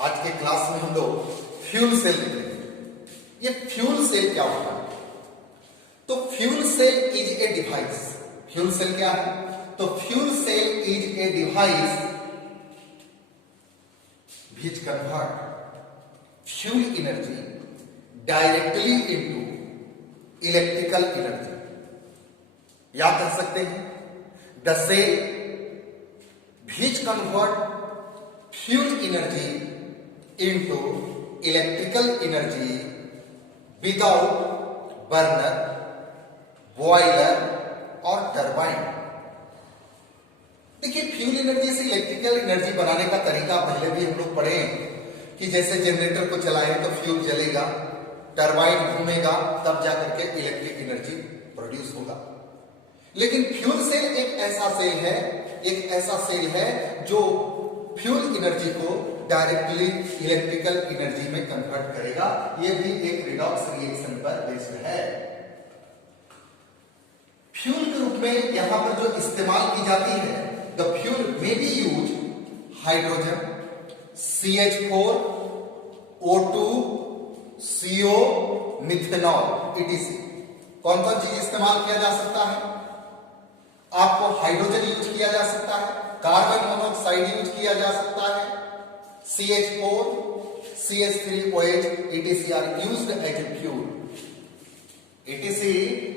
आज के क्लास में हम लोग फ्यूल सेल लिखेंगे। ये फ्यूल सेल क्या होता है? तो fuel cell is a device. Fuel cell क्या है? तो fuel cell is a device which convert fuel energy directly into electrical energy। याद कर सकते हैं, the cell which convert fuel energy into electrical energy without burner, boiler और turbine. देखिए, fuel energy से इलेक्ट्रिकल एनर्जी बनाने का तरीका पहले भी हम लोग पढ़े हैं कि जैसे जनरेटर को चलाएं तो फ्यूल जलेगा, टरबाइन घूमेगा, तब जाकर के इलेक्ट्रिक एनर्जी प्रोड्यूस होगा। लेकिन फ्यूल सेल एक ऐसा सेल है जो फ्यूल एनर्जी को डायरेक्टली इलेक्ट्रिकल एनर्जी में कन्वर्ट करेगा। यह भी एक रिडॉक्स रिएक्शन पर बेस्ड है। फ्यूल के रूप में यहां पर जो इस्तेमाल की जाती है, the fuel may be used hydrogen, CH4, O2, CO, methanol etc। कौन कौन चीज इस्तेमाल किया जा सकता है? आपको हाइड्रोजन यूज किया जा सकता है, कार्बन मोनोऑक्साइड यूज किया जा सकता है, CH4, CH3OH etc are used as a fuel। etc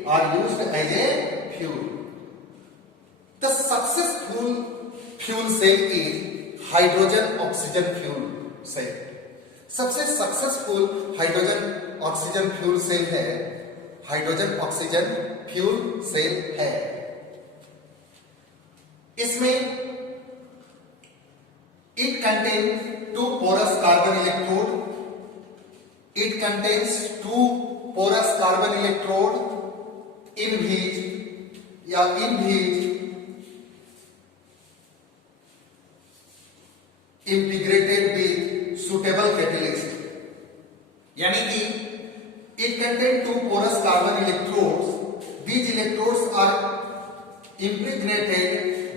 are used as a fuel। The successful fuel cell is hydrogen oxygen fuel cell। सबसे successful hydrogen oxygen fuel cell है, hydrogen oxygen fuel cell है। इसमें it contains two porous carbon electrode। it contains two porous carbon electrode in which integrated with suitable catalyst। यानी कि it contains two porous carbon electrodes। these electrodes are impregnated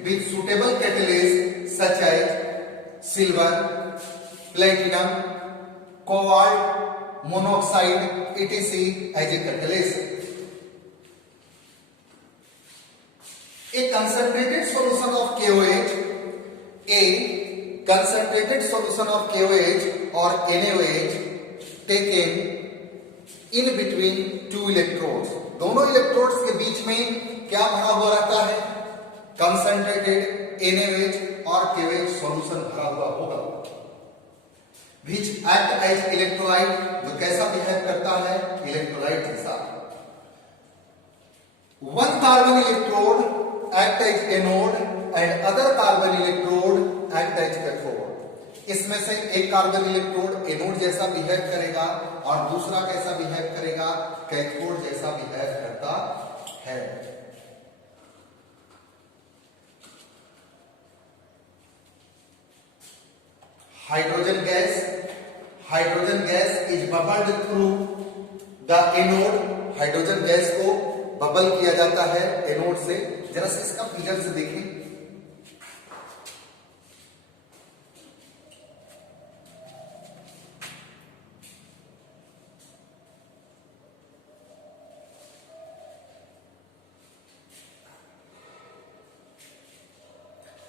with suitable catalysts such as silver, platinum, cobalt monoxide etc as a catalyst। a concentrated solution of KOH or NaOH taken in between two electrodes। दोनों electrodes के बीच में क्या भरा हुआ रहता है? Concentrated NaOH और KOH solution भरा हुआ होगा। which act as electrolyte, जो कैसा बिहेव करता है? इलेक्ट्रोलाइट जैसा। one carbon electrode act as anode and other carbon electrode act as cathode। इसमें से एक कार्बन इलेक्ट्रोड एनोड जैसा बिहेव करेगा और दूसरा कैसा बिहेव करेगा? कैथोड जैसा बिहेव करता है। Hydrogen gas is bubbled through the anode. Hydrogen gas को बबल किया जाता है एनोड से। जरा से इसका फिगर से देखें।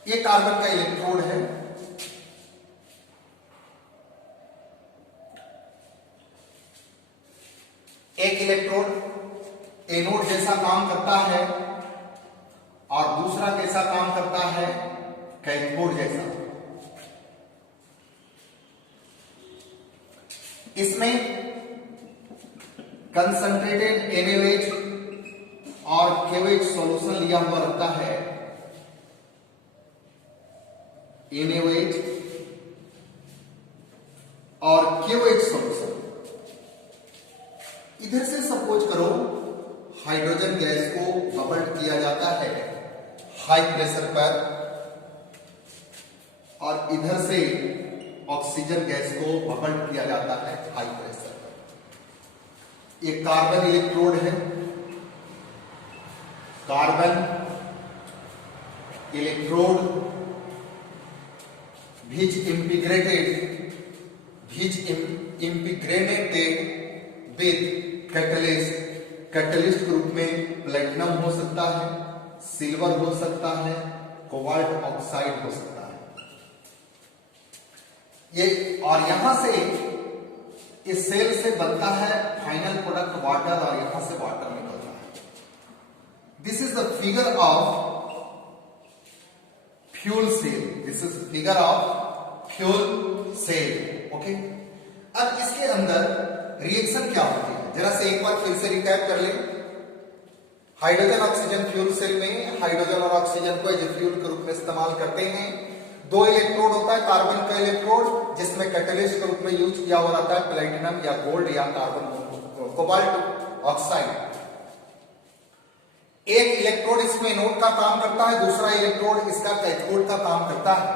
ये कार्बन का इलेक्ट्रोड है, एक इलेक्ट्रोड एनोड जैसा काम करता है और दूसरा कैसा काम करता है? कैथोड जैसा। इसमें कंसंट्रेटेड NaOH और KOH सॉल्यूशन लिया हुआ रहता है। NaOH और KOH सॉल्यूशन। इधर से सपोज करो हाइड्रोजन गैस को बबल्ड किया जाता है हाई प्रेशर पर और इधर से ऑक्सीजन गैस को बबल्ड किया जाता है हाई प्रेशर पर। एक कार्बन इलेक्ट्रोड है, carbon electrode which integrated is impregnated with catalyst, catalyst के रूप में प्लेटिनम हो सकता है, सिल्वर हो सकता है, कोबाल्ट ऑक्साइड हो सकता है। ये और यहां से इस सेल से बनता है फाइनल प्रोडक्ट वाटर, और यहां से वाटर निकलता है। This is the figure of fuel cell, this is figure of fuel cell. Okay, अब इसके अंदर रिएक्शन क्या होती है जरा से एक बार फिर से रिकैप कर लें। हाइड्रोजन ऑक्सीजन फ्यूल सेल में हाइड्रोजन और ऑक्सीजन को एज ए फ्यूल के रूप में इस्तेमाल करते हैं। दो इलेक्ट्रोड होता है, कार्बन का इलेक्ट्रोड जिसमें कैटलिस्ट के रूप में यूज किया हुआ रहता है प्लेटिनम या गोल्ड या कार्बन कोबाल्ट ऑक्साइड। एक इलेक्ट्रोड इसमें एनोड का काम करता है, दूसरा इलेक्ट्रोड इसका कैथोड का काम करता है।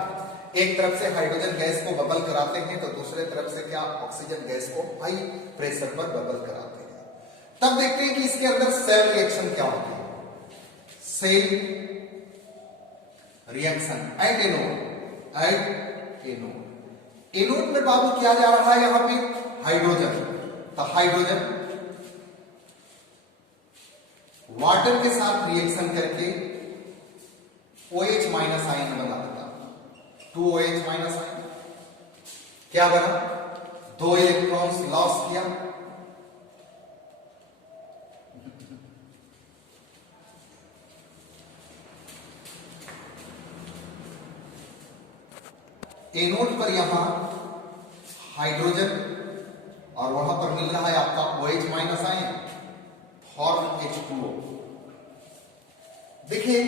एक तरफ से हाइड्रोजन गैस को बबल कराते हैं तो दूसरे तरफ से क्या ऑक्सीजन गैस को हाई प्रेशर पर बबल कराते हैं। तब देखते हैं कि इसके अंदर सेल रिएक्शन क्या होती है। सेल रिएक्शन एट एनोड में बाबू किया जा रहा है यहां पे हाइड्रोजन, तो हाइड्रोजन वाटर के साथ रिएक्शन करके OH माइनस आयन बना देता, 2OH माइनस आयन। क्या बना? 2 इलेक्ट्रॉन्स लॉस किया, एनोड पर यहां हाइड्रोजन और वहां पर मिल रहा है आपका OH minus ion, form H2O। देखिए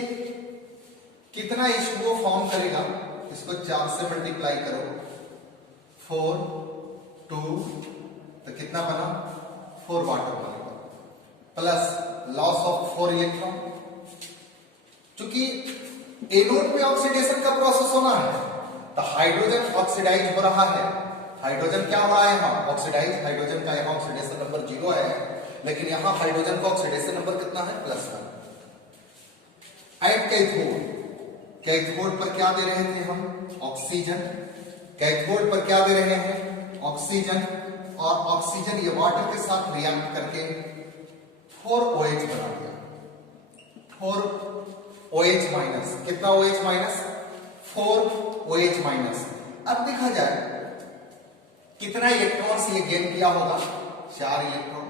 कितना H2O फॉर्म करेगा, इसको 4 से मल्टीप्लाई करो, 4 2 तो कितना बना 4 वाटर बनेगा, प्लस लॉस ऑफ 4 इलेक्ट्रॉन। चूंकि एनोड में ऑक्सीडेशन का प्रोसेस होना है तो हाइड्रोजन ऑक्सीडाइज हो रहा है। हाइड्रोजन क्या हो रहा है यहां ऑक्सीडाइज, हाइड्रोजन का यहां ऑक्सीडेशन नंबर 0 है, लेकिन यहां हाइड्रोजन का ऑक्सीडेशन नंबर कितना है +1। एट कैथोड, कैथोड पर क्या दे रहे थे हम ऑक्सीजन, कैथोड पर क्या दे रहे हैं ऑक्सीजन, और ऑक्सीजन ये वाटर के साथ रिएक्ट करके 4OH बना दिया, 4OH माइनस। कितना OH माइनस 4OH माइनस। अब देखा जाए कितना इलेक्ट्रॉन्स ये गेन किया होगा, 4 इलेक्ट्रॉन,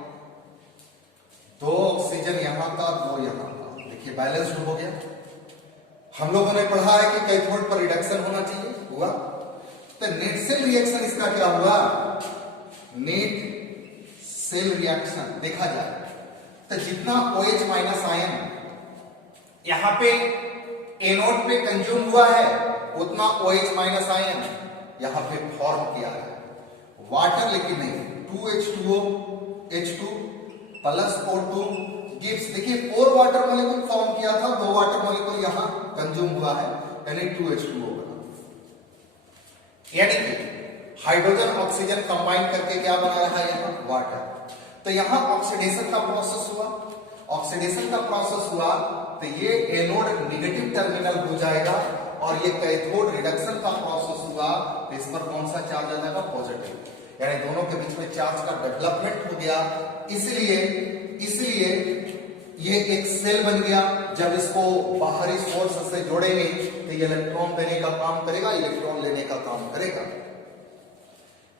2 ऑक्सीजन यहां का 2 यहां का। देखिए बैलेंस्ड हो गया। हम लोगों ने पढ़ा है कि कैथोड पर रिडक्शन होना चाहिए, हुआ। तो नेट सेल रिएक्शन इसका क्या हुआ, नेट सेल रिएक्शन देखा जाए तो जितना OH माइनस आयन यहां पे एनोड पे कंज्यूम हुआ है उतना OH माइनस आयन यहां पे फॉर्म किया है वाटर, लेकिन नहीं 2H2O H2 plus O2 gives. देखिए 4 वाटर मॉलिक्यूल फॉर्म किया था, 2 वाटर मॉलिक्यूल यहां कंज्यूम हुआ है यानी 2H2O बना। यानी कि हाइड्रोजन ऑक्सीजन कंबाइन करके क्या बना रहा है यहां वाटर। तो यहां ऑक्सीडेशन का प्रोसेस हुआ, ऑक्सीडेशन का प्रोसेस हुआ तो ये एनोड नेगेटिव टर्मिनल हो जाएगा और ये कैथोड रिडक्शन का प्रोसेस हुआ तो इस पर कौन सा चार्ज आ जाएगा पॉजिटिव, यानी दोनों के बीच में चार्ज का डेवलपमेंट हो गया। इसलिए ये एक सेल बन गया। जब इसको बाहरी सोर्स से जोड़ेंगे तो ये इलेक्ट्रॉन देने का काम करेगा, इलेक्ट्रॉन लेने का काम करेगा।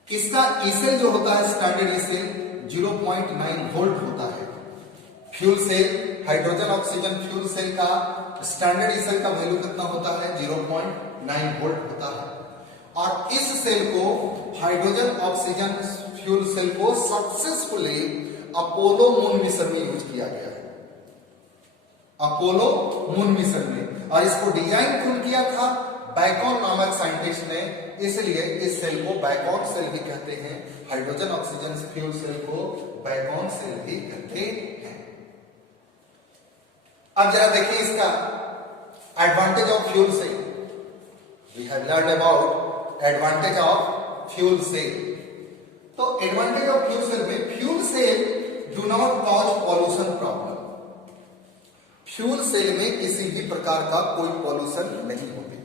इसका ई सेल जो होता है स्टैंडर्ड ई सेल 0.9 वोल्ट होता है। Fuel cell hydrogen oxygen fuel cell का स्टैंडर्ड ई सेल का वैल्यू कितना होता है 0.9 वोल्ट होता है। और इस सेल को हाइड्रोजन ऑक्सीजन फ्यूल सेल को सक्सेसफुली अपोलो मून मिशन में यूज किया गया है, अपोलो मून मिशन में। और इसको डिजाइन कौन किया था, बैकॉन नामक साइंटिस्ट ने, इसलिए इस सेल को बैकॉन सेल भी कहते हैं। हाइड्रोजन ऑक्सीजन फ्यूल सेल को बैकॉन सेल भी कहते हैं। अब जरा देखिए इसका advantage of fuel cell. We have learn about advantage of fuel cell. तो एडवांटेज ऑफ फ्यूल सेल में fuel cell do not cause pollution problem. Fuel cell में किसी भी प्रकार का कोई पॉल्यूशन नहीं होती,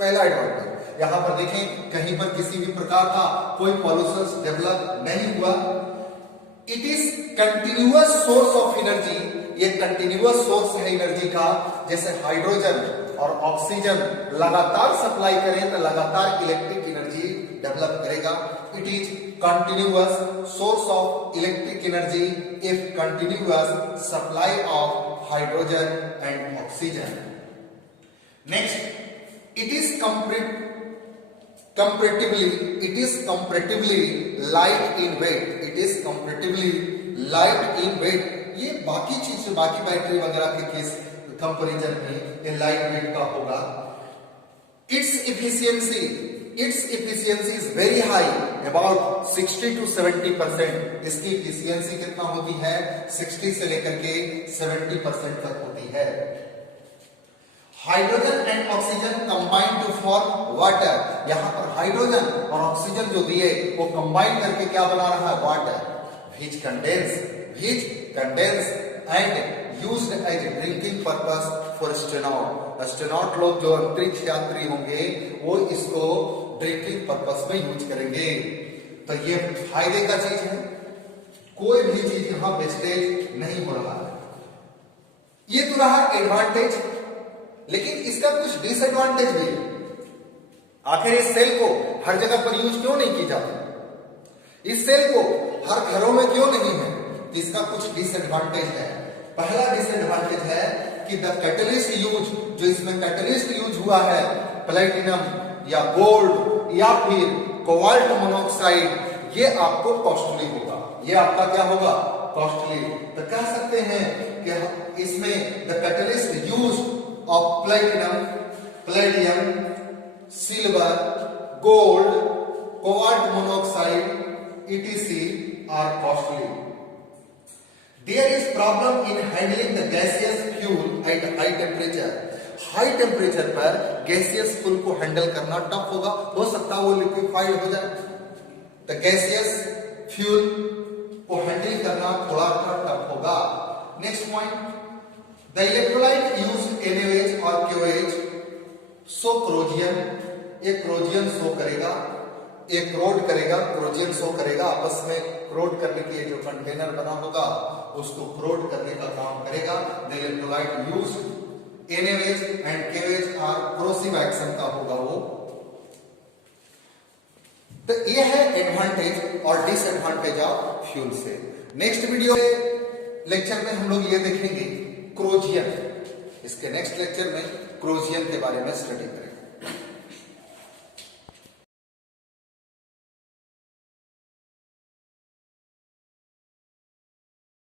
पहला एडवांटेज। यहां पर देखें कहीं पर किसी भी प्रकार का कोई पॉल्यूशन डेवलप नहीं हुआ। It is continuous source of energy, ये कंटिन्यूअस सोर्स है एनर्जी का। जैसे हाइड्रोजन और ऑक्सीजन लगातार सप्लाई करें तो लगातार इलेक्ट्रिक एनर्जी डेवलप करेगा। It is continuous source of electric energy if continuous supply of hydrogen and oxygen. Next, it is comparatively light in weight. It is comparatively light in weight. ये बाकी चीज, बाकी battery वगैरह के case comparison में ये light weight का होगा। Its efficiency is very high, about 60 to 70%. इसकी efficiency कितना होती है? 60 से लेकर के 70% तक होती है। Hydrogen and oxygen combine to form water. यहां पर हाइड्रोजन और ऑक्सीजन जो दिए वो कंबाइन करके क्या बना रहा है? Water. Which condense and used as drinking purpose for astronaut. Astronaut लोग जो अंतरिक्ष यात्री होंगे वो इसको ड्रिंकिंग पर्पस में यूज करेंगे। तो ये फायदे का चीज है, कोई भी चीज यहां वेस्टेज नहीं हो रहा है। ये तो रहा एडवांटेज, लेकिन इसका कुछ डिसएडवांटेज भी है। आखिर इस सेल को हर जगह पर यूज क्यों नहीं की जाती? इस सेल को हर घरों में क्यों नहीं है? इसका कुछ डिसएडवांटेज है। पहला डिसएडवांटेज है कि द कैटलिस्ट यूज, जो इसमें कैटलिस्ट यूज हुआ है, प्लेटिनम या गोल्ड या फिर कोबाल्ट मोनोऑक्साइड, ये आपको कॉस्टली होगा। ये आपका क्या होगा? कॉस्टली। तो कह सकते हैं कि इसमें the catalyst use of platinum, palladium, silver, gold, cobalt monoxide, etc. are costly. There is problem in handling the gaseous fuel at high temperature. High temperature पर गैसियस फ्यूल को हैंडल करना टफ होगा, हो सकता है वो लिक्विफाइड हो जाए। तो गैसियस फ्यूल को हैंडल करना थोड़ा टफ होगा। Next point, the electrolyte used NaOH और KOH शो corrosion, एक corrosion शो करेगा, एक corrode करेगा, corrosion शो करेगा। आपस में corrode करने के लिए जो कंटेनर बना होगा उसको corrode करने का काम करेगा। the electrolyte used NaOH and KOH are corrosive action का होगा वो। तो ये है एडवांटेज और डिसएडवांटेज ऑफ फ्यूल से। नेक्स्ट वीडियो लेक्चर में हम लोग ये देखेंगे क्रोजियन। इसके नेक्स्ट लेक्चर में क्रोजियन के बारे में स्टडी करेंगे।